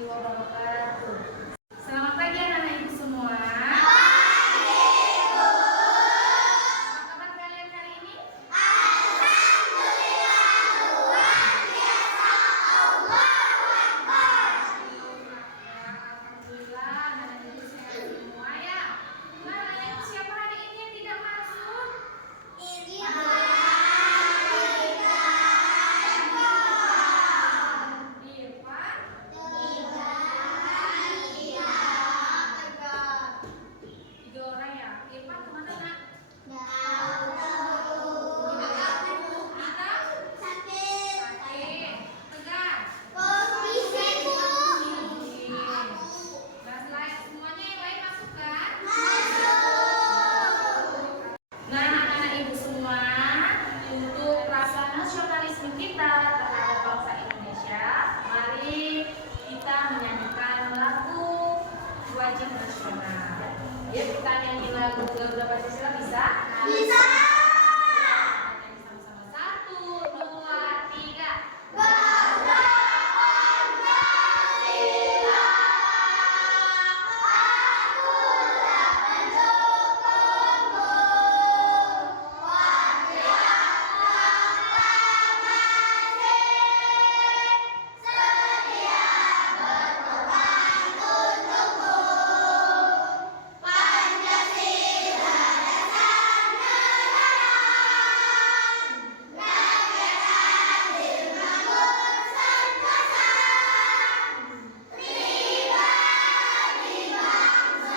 warahmatullahi wabarakatuh. Selamat pagi anak-anak ibu semua. Apa kabar kalian hari ini? Alhamdulillah, luar biasa. Allahu Akbar. Alhamdulillah, anak-anak ibu sehat semua ya. Nah, anak-anak ibu siapa hari ini yang tidak masuk? Tiga orang ya. Irfan kemana nak? Sakit. Tegar. Nah, selain semuanya yang lain masuk kan? Nah, anak-anak ibu semua, untuk rasa nasionalisme kita terhadap bangsa Indonesia, mari kita menyanyikan lagu wajib nasional. Ya, kita nyanyi lagu Garuda Pancasila bisa? Bisa. Nyanyi sama-sama. 1, 2, 3. Garuda Pancasila, akulah pendukungmu. Wajib proklamasi, sedia berkorban untukmu. Pancasila dasar negara, rakyat adil makmur sentosa, pribadi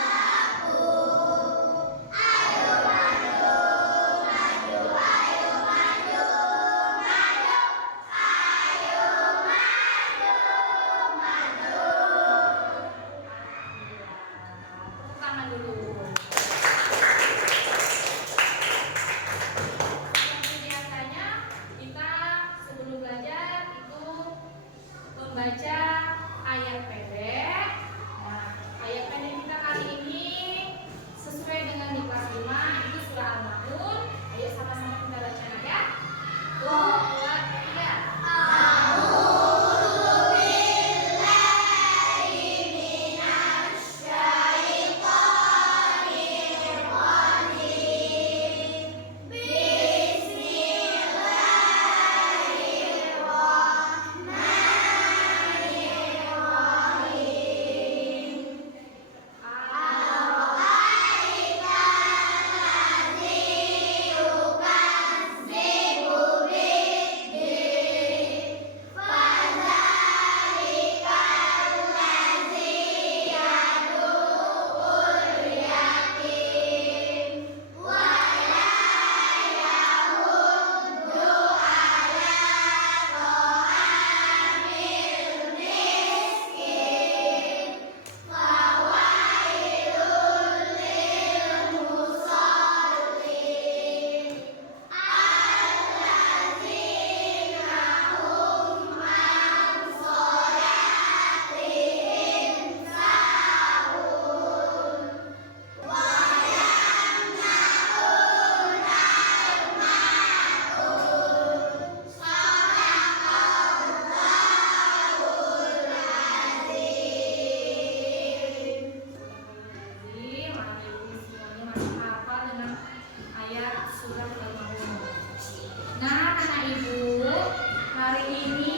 bangsaku. Ayo maju, maju, ayo maju, maju, ayo maju, maju. Tepuk tangan dulu. Seperti biasanya, kita sebelum belajar itu membaca ayat pendek. Nah, ayat pendek kita kali ini sesuai dengan di kelas 5 itu surah Al-Ma'un. Ayo sama-sama kita baca ya. 1, 2, 3. Nah, anak ibu, hari ini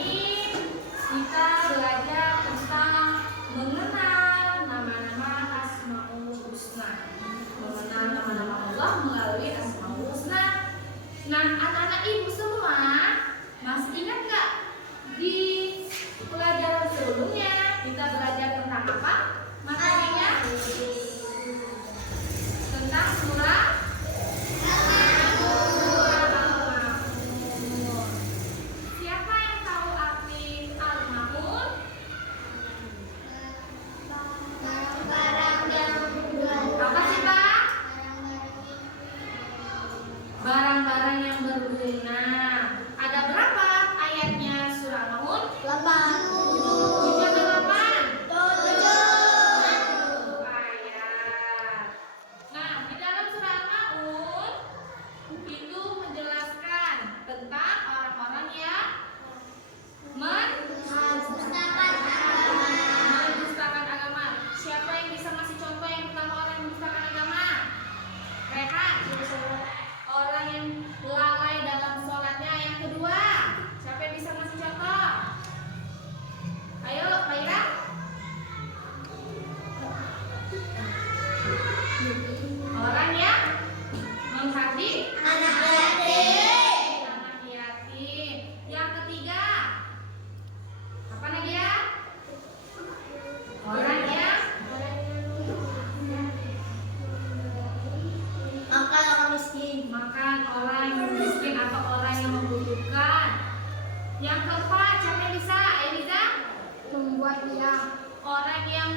kita belajar tentang mengenal nama-nama Asmaul Husna. Mengenal nama-nama Allah melalui Asmaul Husna. Nah, anak-anak ibu semua masih ingat nggak di pelajaran sebelumnya kita belajar tentang apa? Materinya tentang surah Siapa yang tahu arti Al-Ma'un? Apa sih Pak? Barang-barang yang berguna. Ada berapa ayatnya surah Al-Ma'un? 7 atau 8? 7 ayat. Nah, di dalam surah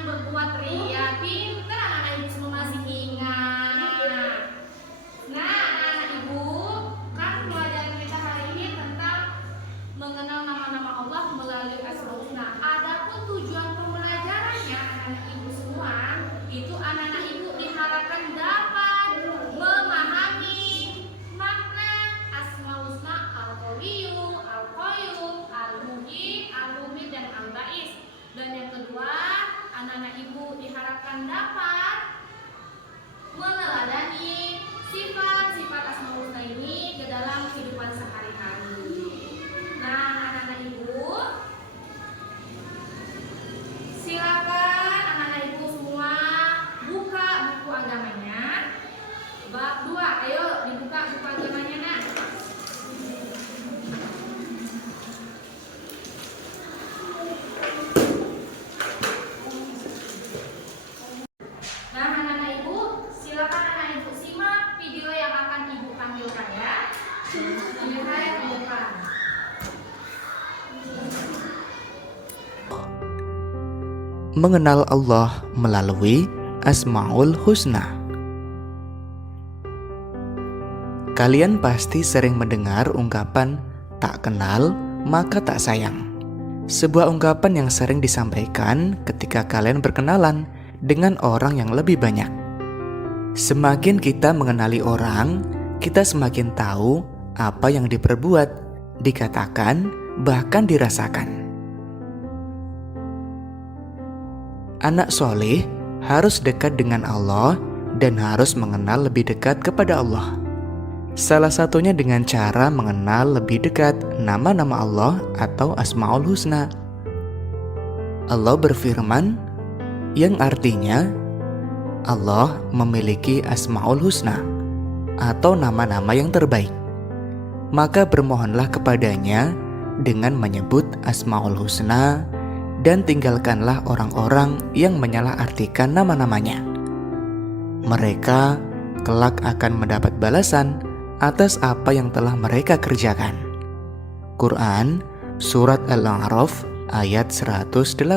berbuat ria. Pintar anak-anak ibu semua masih ingat. Nah, anak-anak ibu, kan pelajaran kita hari ini tentang mengenal nama-nama Allah melalui Asmaul Husna. Adapun tujuan pembelajarannya anak-anak ibu semua, itu anak-anak ibu diharapkan dapat memahami makna Asmaul Husna Al-Qawiyyu, Al-Qayyum, Al-Muhyi, Al-Mumit, dan Al-Ba'is. Dan yang kedua, anak-anak ibu diharapkan dapat meneladani sifat-sifat Asmaul Husna ini ke dalam kehidupan sehari-hari. Nah, anak-anak ibu, silakan anak-anak ibu semua buka buku agamanya. Bab 2, ayo dibuka buku agamanya, Nak. Nah, anak-anak ibu, silakan anak ibu simak video yang akan ibu tampilkan ya. Lihat di depan. Mengenal Allah melalui Asmaul Husna. Kalian pasti sering mendengar ungkapan tak kenal maka tak sayang. Sebuah ungkapan yang sering disampaikan ketika kalian berkenalan dengan orang yang lebih banyak. Semakin kita mengenali orang, kita semakin tahu apa yang diperbuat, dikatakan, bahkan dirasakan. Anak soleh harus dekat dengan Allah dan harus mengenal lebih dekat kepada Allah. Salah satunya dengan cara mengenal lebih dekat nama-nama Allah atau Asmaul Husna. Allah berfirman, yang artinya Allah memiliki Asmaul Husna atau nama-nama yang terbaik. Maka bermohonlah kepadanya dengan menyebut Asmaul Husna dan tinggalkanlah orang-orang yang menyalahartikan nama-namanya. Mereka kelak akan mendapat balasan atas apa yang telah mereka kerjakan. Quran Surat Al-A'raf ayat 180.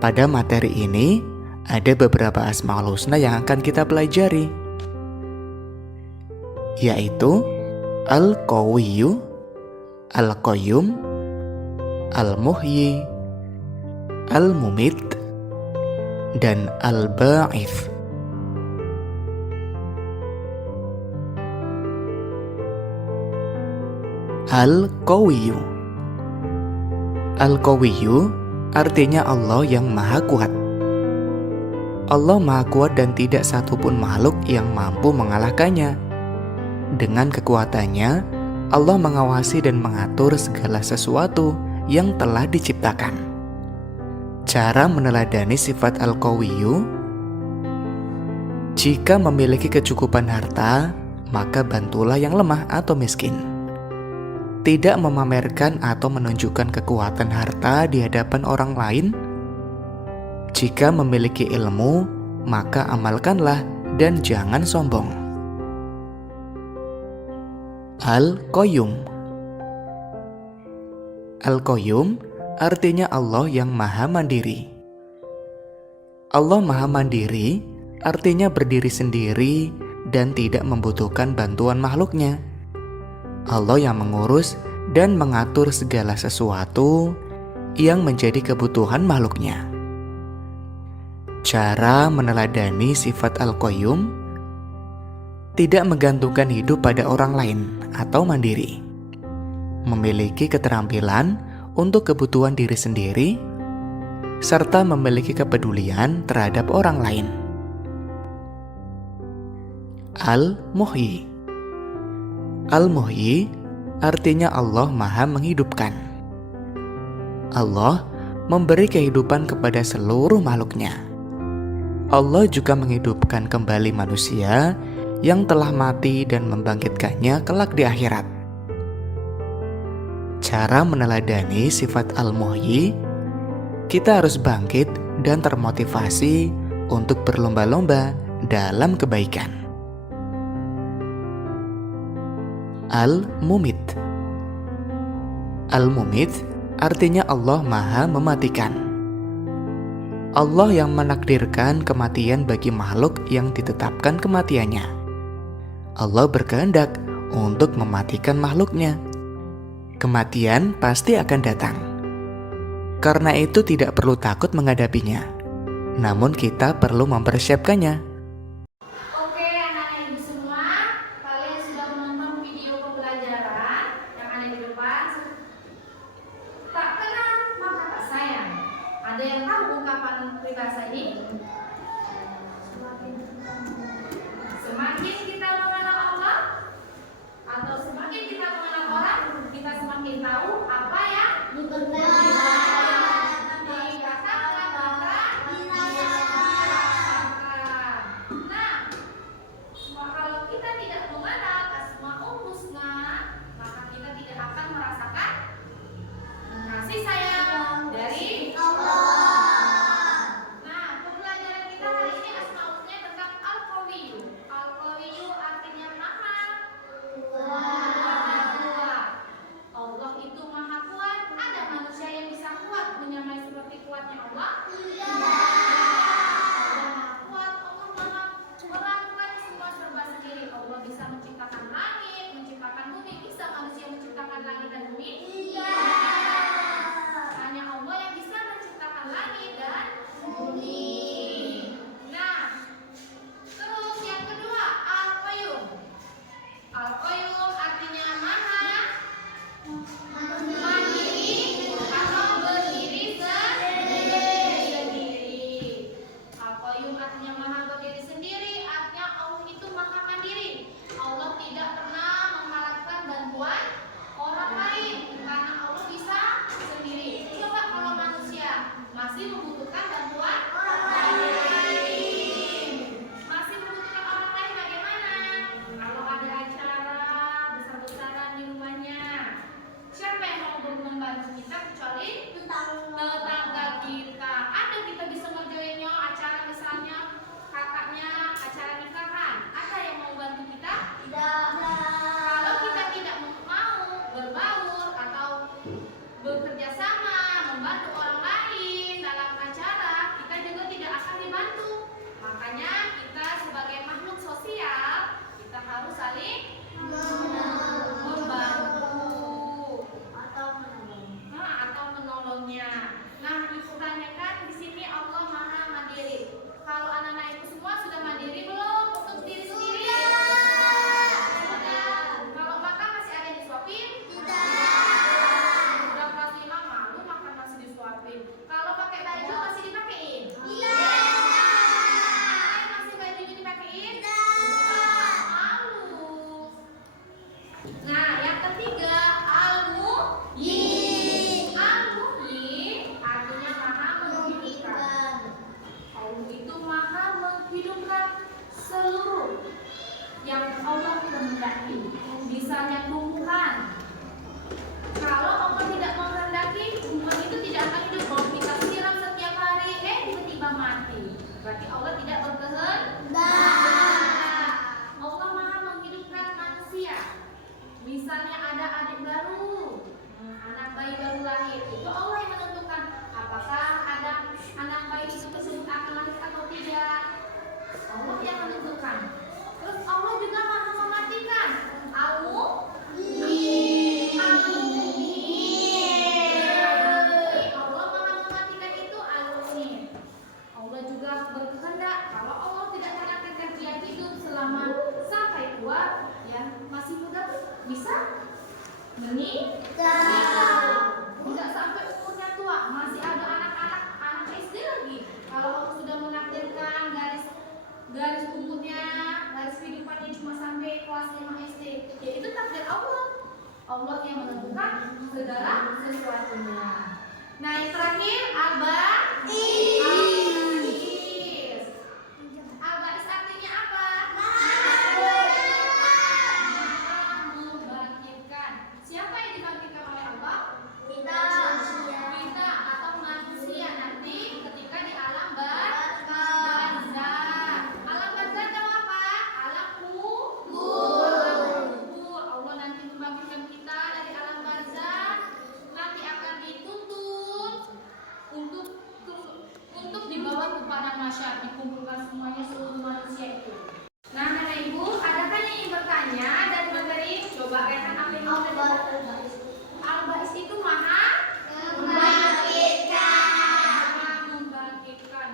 Pada materi ini ada beberapa Asmaul Husna yang akan kita pelajari, yaitu Al-Qawiyyu, Al-Qayyum, Al-Muhyi, Al-Mumit, dan Al-Ba'its. Al-Qawiyyu. Al-Qawiyyu artinya Allah yang maha kuat. Allah maha kuat dan tidak satupun makhluk yang mampu mengalahkannya. Dengan kekuatannya, Allah mengawasi dan mengatur segala sesuatu yang telah diciptakan. Cara meneladani sifat Al-Qawiyyu: jika memiliki kecukupan harta, maka bantulah yang lemah atau miskin. Tidak memamerkan atau menunjukkan kekuatan harta di hadapan orang lain. Jika memiliki ilmu, maka amalkanlah dan jangan sombong. Al-Qayyum. Al-Qayyum artinya Allah yang maha mandiri. Allah maha mandiri artinya berdiri sendiri dan tidak membutuhkan bantuan makhluknya. Allah yang mengurus dan mengatur segala sesuatu yang menjadi kebutuhan makhluknya. Cara meneladani sifat Al-Qayyum: tidak menggantungkan hidup pada orang lain atau mandiri. Memiliki keterampilan untuk kebutuhan diri sendiri, serta memiliki kepedulian terhadap orang lain. Al-Muhyi. Al-Muhyi artinya Allah maha menghidupkan. Allah memberi kehidupan kepada seluruh makhluknya. Allah juga menghidupkan kembali manusia yang telah mati dan membangkitkannya kelak di akhirat. Cara meneladani sifat Al-Muhyi: kita harus bangkit dan termotivasi untuk berlomba-lomba dalam kebaikan. Al-Mumit. Al-Mumit artinya Allah maha mematikan. Allah yang menakdirkan kematian bagi makhluk yang ditetapkan kematiannya. Allah berkehendak untuk mematikan makhluknya. Kematian pasti akan datang. Karena itu tidak perlu takut menghadapinya. Namun kita perlu mempersiapkannya. Oke, anak-anak ibu semua, kalian sudah menonton video pembelajaran yang ada di depan. Tak kenal maka tak sayang. Ada yang tahu ungkapan peribahasa ini? Semakin kita mengenal Allah atau semakin kita mengenal orang, kita semakin tahu apa yang kalau kita tidak mengenal Asmaul Husna, maka kita tidak akan merasakan kasih sayang dari Allah. Nah, pembelajaran kita hari ini Asmaul Husna tentang Al-Qawiyyu. Al-Qawiyyu artinya maha kuat. Allah itu maha kuat. Ada manusia yang bisa kuat menyamai seperti kuatnya Allah? Allah maha kuat. Allah maha melakukan semua serba sendiri. Allah bisa menciptakan langit, menciptakan bumi. Bisa manusia menciptakan langit dan bumi? Hanya Allah yang bisa menciptakan langit dan bumi. Nah, terus yang kedua, Al-Qayyum. Al-Qayyum artinya maha mandiri atau berdiri sendiri. Al-Qayyum artinya maha berdiri sendiri, artinya Allah itu maha mandiri. Allah tidak pernah mengharapkan bantuan orang lain karena Allah bisa sendiri. Coba kalau manusia masih membutuhkan bantuan orang lain, masih membutuhkan orang lain bagaimana? Kalau ada acara besar-besaran di rumahnya, siapa yang mau membantu kita kecuali tetangga kita? Ada kita bisa ngerjainnya acara misalnya kakaknya acara nikahan, ada yang mau bantu kita? Kalau kita tidak mau berbaur atau bekerja sama membantu orang lain dalam acara mahsyar, dikumpulkan semuanya seluruh manusia itu. Nah, anak ibu, adakah yang ingin bertanya dari materi? Coba Rehan apa yang mau bertanya? Al-Ba'is itu maha membangkitkan.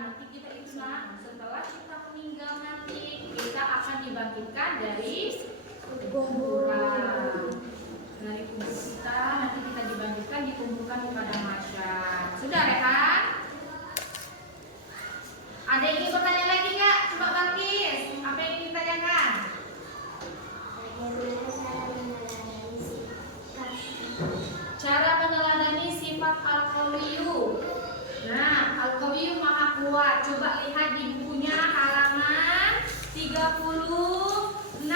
Nanti kita ingat, setelah kita meninggal nanti kita akan dibangkitkan dari kuburan. Dari kubur kita nanti kita dibangkitkan, dikumpulkan di padang mahsyar. Sudah, Rehan? Ada yang ingin bertanya lagi Kak? Coba Balkis, apa yang ingin ditanyakan? Cara meneladani sifat Al-Qawiyyu. Nah, Al-Qawiyyu maha kuat. Coba lihat di bukunya halaman 36.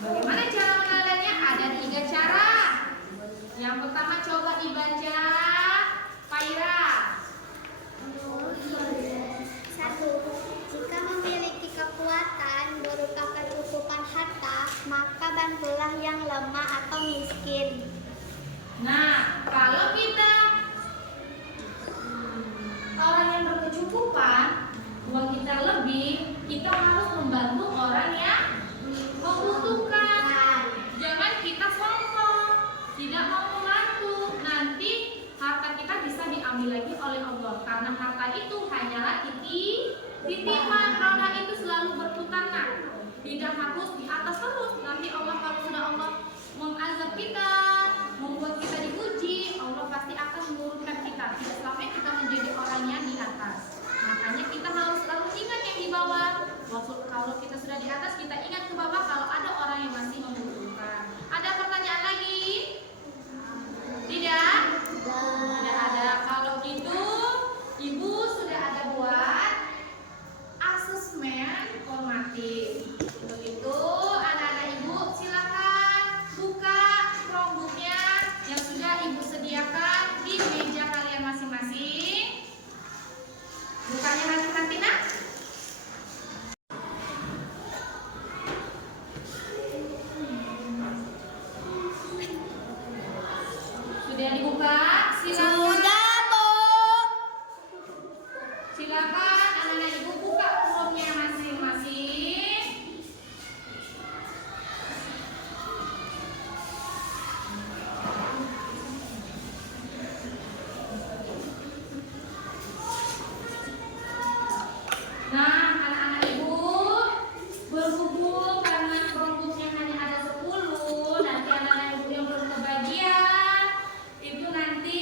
Bagaimana cara meneladaninya? Ada 3 cara. Yang pertama coba dibaca Faira. 1. Jika memiliki kekuatan berupa kecukupan harta, maka bantulah yang lemah atau miskin. Nah, kalau kita orang yang berkecukupan, uang kita lebih, kita harus membantu orang yang membutuhkan. Jangan kita sombong, tidak mau membantu. Nanti harta kita bisa diambil lagi oleh Allah. Karena harta itu hanyalah titipan. Roda itu selalu berputar, nah. Tidak harus di atas terus. Nanti Allah kalau sudah Allah mengazab kita, membuat kita diuji, Allah pasti akan menurunkan kita. Tidak sampai kita menjadi orang yang di atas. Makanya kita harus selalu ingat yang di bawah. Maksud kalau kita sudah di atas, kita ingat ke bawah kalau ada orang yang masih membutuhkan. Ada pertanyaan lagi? Tidak? Tidak ada. Kalau gitu, Ibu sudah ada buat asesmen formatif. Untuk itu, anak-anak Ibu silakan buka Chromebook-nya yang sudah Ibu sediakan di meja kalian masing-masing. Bukanya nanti nak. Sudah dibuka? Silakan. Silakan anak-anak Ibu buka Chrome-nya masing-masing. Nah, anak-anak Ibu berhubung karena Chromebook-nya hanya ada 10, nanti anak-anak Ibu yang belum kebagian, Ibu nanti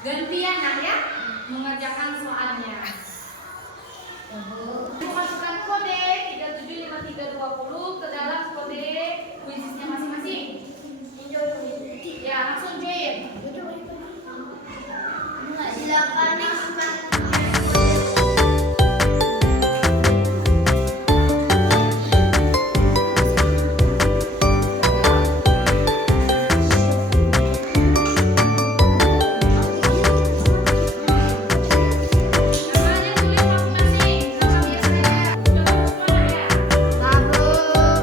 gantian nak ya mengerjakan soalnya. Ibu masukkan kode 375320 ke dalam kode kuisnya masing-masing. Ya, langsung join. Silakan. Namanya tulis masing-masing. Nama biasanya. Coba semuanya ya. Silakan jawab.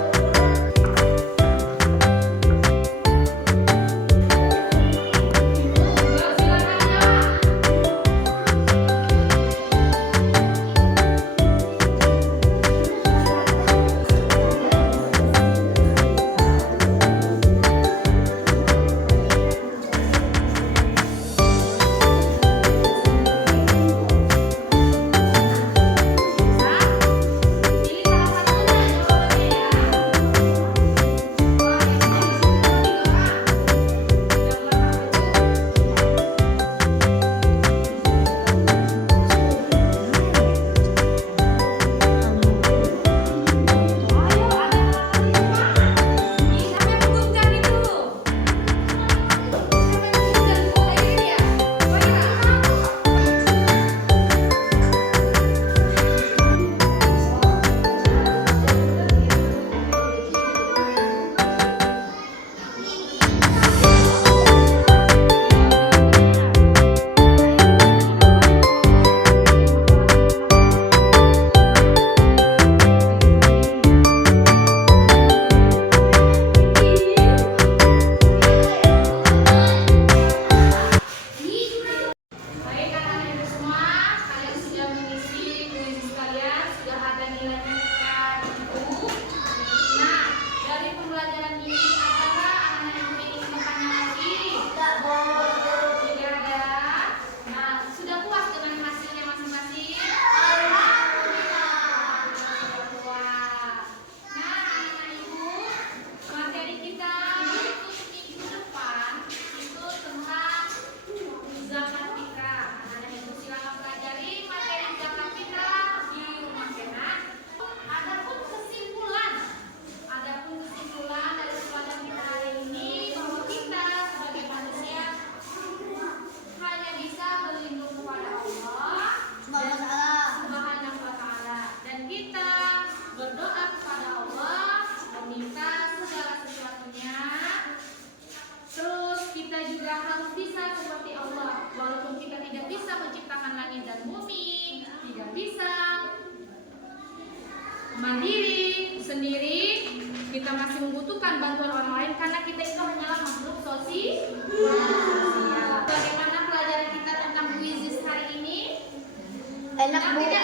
bisa seperti Allah. Walaupun kita tidak bisa menciptakan langit dan bumi, tidak bisa mandiri sendiri, kita masih membutuhkan bantuan orang lain karena kita itu hanyalah makhluk sosial. Bagaimana pelajaran kita tentang kuisis hari ini? Enak Bu.